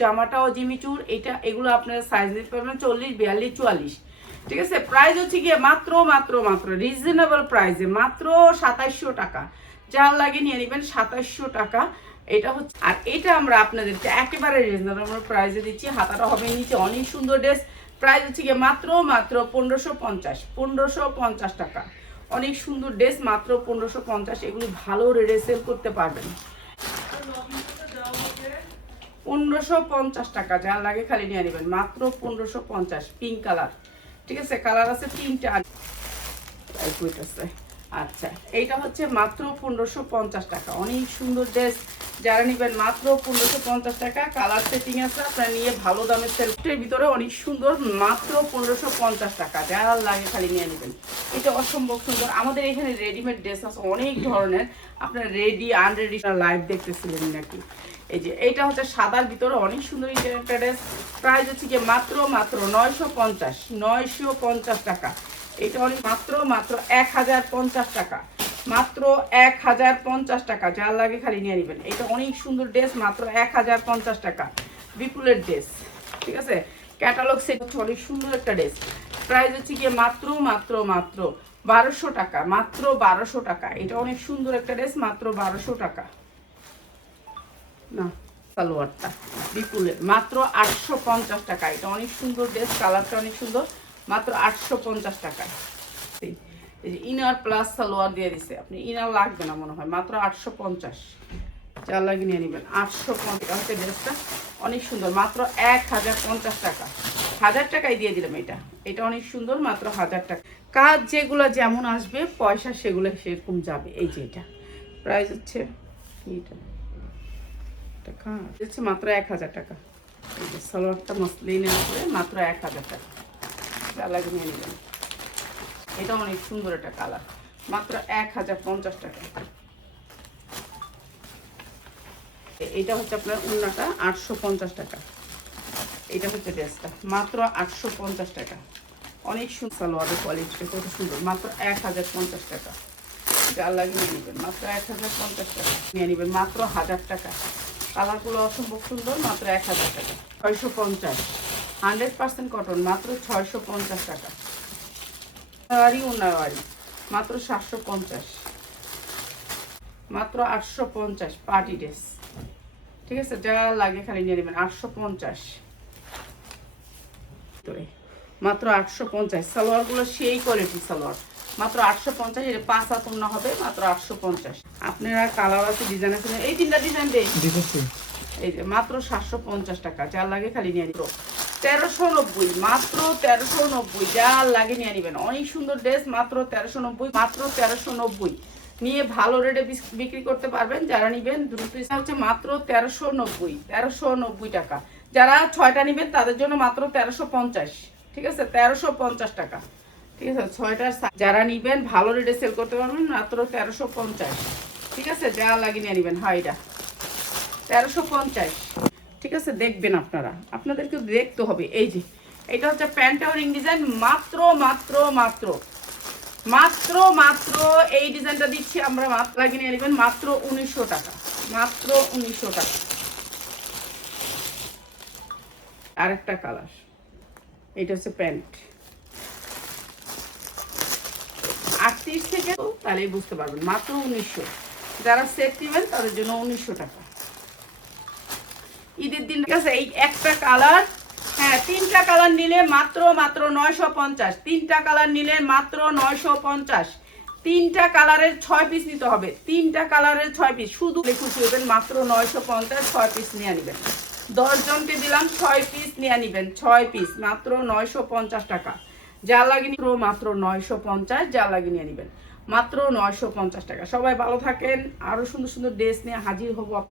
জামাটাও জিমিচুর, এগুলো আপনারা সাইজ নিতে পারবেন 40, 42, 44। ঠিক আছে, প্রাইস হচ্ছে গিয়ে মাত্র মাত্র মাত্র রিজনেবল প্রাইসে মাত্র 2700 টাকা। যার লাগে নিয়ে নেবেন 2700 টাকা। এটা হচ্ছে, আর এটা আমরা আপনাদেরকে একেবারে রিজনেবল প্রাইসে দিচ্ছি। হাতাটা হবে নিচে, অনেক সুন্দর ড্রেস। প্রাইস হচ্ছে গিয়ে মাত্র মাত্র 1550 টাকা। অনেক সুন্দর ড্রেস, মাত্র 1550। এগুলি ভালো রেটে সেল করতে পারবেন। 1550 টাকা, যার লাগে খালি নিয়ে নেবেন মাত্র 1550। পিঙ্ক কালার, ঠিক আছে, কালার আছে 3টা। আচ্ছা, এইটা হচ্ছে মাত্র 1550 টাকা। অনেক সুন্দর ড্রেস, যারা নেবেন মাত্র 1550 টাকা। কালার সেটিং আছে, আপনারা নিয়ে ভালো দামের সেলফের ভিতরে অনেক সুন্দর, মাত্র 1550 টাকা। যারা লাগে খালি নিয়ে নেবেন। এটা অসম্ভব সুন্দর। আমাদের এখানে রেডিমেড ড্রেস আছে অনেক ধরনের, আপনার রেডি আনরেডি লাইভ দেখতেছিলেন নাকি। এই যে এইটা হচ্ছে সাদার ভিতরে অনেক সুন্দর একটা ড্রেস। প্রাইস হচ্ছে কি মাত্র মাত্র 950 টাকা। এটা অনেক মাত্র মাত্র 1050 টাকা। মাত্র 1050 টাকা। যার লাগে খালি নিয়ে নেবেন। এটা অনেক সুন্দর ড্রেস, মাত্র 1050 টাকা। বিপুলের ড্রেস, ঠিক আছে, ক্যাটালগ সেট হচ্ছে অনেক সুন্দর একটা ড্রেস। প্রাইস হচ্ছে গিয়ে মাত্র মাত্র মাত্র 1200 টাকা। মাত্র 1200 টাকা। এটা অনেক সুন্দর একটা ড্রেস, মাত্র 1200 টাকা। না, সালোয়ারটা বিপুলের মাত্র 850 টাকা। এটা অনেক সুন্দর ড্রেস, কালারটা অনেক সুন্দর, মাত্র 850 টাকা। এই যে ইনার প্লাস সালোয়ার দিয়ে দিছে, আপনি ইনার লাগবে না মনে হয়, মাত্র 850। যা লাগে নিয়ে নেবেন 850 টাকা। ড্রেসটা অনেক সুন্দর, মাত্র 1050 টাকা। 1000 টাকায় দিয়ে দিলাম। এটা অনেক সুন্দর, মাত্র 1000 টাকা। কাজ যেগুলো যেমন আসবে, পয়সা সেগুলো সেরকম যাবে। এই যে এটা প্রাইস হচ্ছে এটা টাকা, হচ্ছে মাত্র 1000 টাকা। এই যে সালোয়ারটা মসলিনের উপরে, মাত্র 1000 টাকা। যা লাগে নিয়ে নেবেন। এটা অনেক সুন্দর একটা কালার, মাত্র 1050 টাকা। এটা হচ্ছে আপনার উন্নাটা 850 টাকা। এটা হচ্ছে ড্রেসটা, মাত্র 850 টাকা। অনেক সুন্দর সালোয়ারের কোয়ালিটিটা কত সুন্দর, মাত্র 1050 টাকা। যা লাগে নিয়ে নেবেন, মাত্র 1050 টাকা। নিয়ে নেবেন মাত্র 1000 টাকা। কালারগুলো অসম্ভব সুন্দর, মাত্র 1000 টাকা। 650, 100% কটন, মাত্র 650 টাকা। উনাওয়ারি মাত্র 750, মাত্র 850। পার্টি ড্রেস, ঠিক আছে, যা লাগে খালি নিয়ে নেবেন 850। মাত্র 850। সালোয়ারগুলো সেই কোয়ালিটি সালোয়ার, মাত্র 850। এর 5 হাত ওন্না হবে, মাত্র 850। আপনারা কালার আছে, ডিজাইন আছে, এই 3টা ডিজাইন দেই। এই যে মাত্র 750 টাকা। যা লাগে খালি নিয়ে নিব। 1390, মাত্র 1390। যা লাগে নিয়ে নেবেন। অনেক সুন্দর ড্রেস, মাত্র 1390। মাত্র 1390 নিয়ে ভালো রেটে বিক্রি করতে পারবেন। যারা নেবেন দ্রুত হচ্ছে মাত্র 1390 টাকা। যারা 6টা নেবেন তাদের জন্য মাত্র 1350, ঠিক আছে, 1350 টাকা। ঠিক আছে, 6টার যারা নেবেন ভালো রেটে সেল করতে পারবেন, মাত্র 1350, ঠিক আছে। যা লাগে নিয়ে নেবেন। হয় এটা 1350, ঠিক আছে। দেখবেন আপনারা, আপনাদেরকে দেখতে হবে। এই যে এটা হচ্ছে প্যান্টটা রিং ডিজাইন, মাত্র মাত্র মাত্র মাত্র মাত্র এই ডিজাইনটা দিচ্ছি আমরা, মাত্র লাগিয়ে নিয়ে নেবেন মাত্র 1900 টাকা। মাত্র 1900 টাকা। আরেকটা কালার, এটা হচ্ছে প্যান্ট 38 থেকে, তাহলেই বুঝতে পারবেন, মাত্র 1900। যারা সেট নেবেন তাদের জন্য 1900 টাকা। ঈদের দিন, ঠিক আছে। এই একটা কালার, হ্যাঁ, 3টা কালার নিলে মাত্র মাত্র 950। 3টা কালার নিলে মাত্র 950। 3টা কালারের 6 পিস নিতে হবে। 3টা কালারের 6 পিস, শুধু খুশি হবেন, মাত্র 950। 6 পিস নিয়ে নেবেন। 10 জনকে দিলাম 6 পিস নিয়ে নেবেন। 6 পিস, মাত্র 950 টাকা। যা লাগে মাত্র 950। যা লাগে নিয়ে নেবেন, মাত্র 950 টাকা। সবাই ভালো থাকেন, আরো সুন্দর সুন্দর ড্রেস নিয়ে হাজির হবো।